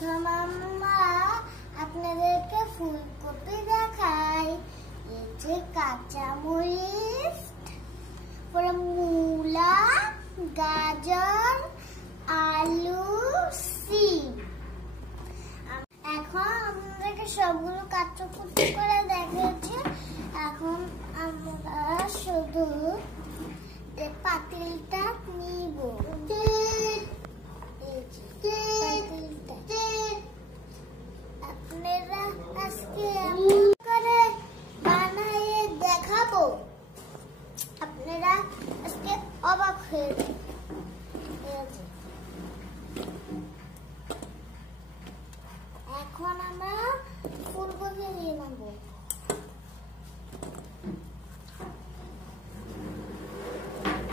প্রথম আমরা আপনাদেরকে ফুলকপি দেখাই। এই যে কাঁচামরিচ, পরে মূলা, গাজর, আলু, সিম। এখন আপনাদেরকে সবগুলো কাটাকুটি করে দেখাচ্ছি। এখন আমরা শুধু পাতিলটা নিব। আপনারা আজকে এমন করে বানিয়ে দেখাবো, আপনারা আজকে অবাক হয়ে যাবেন।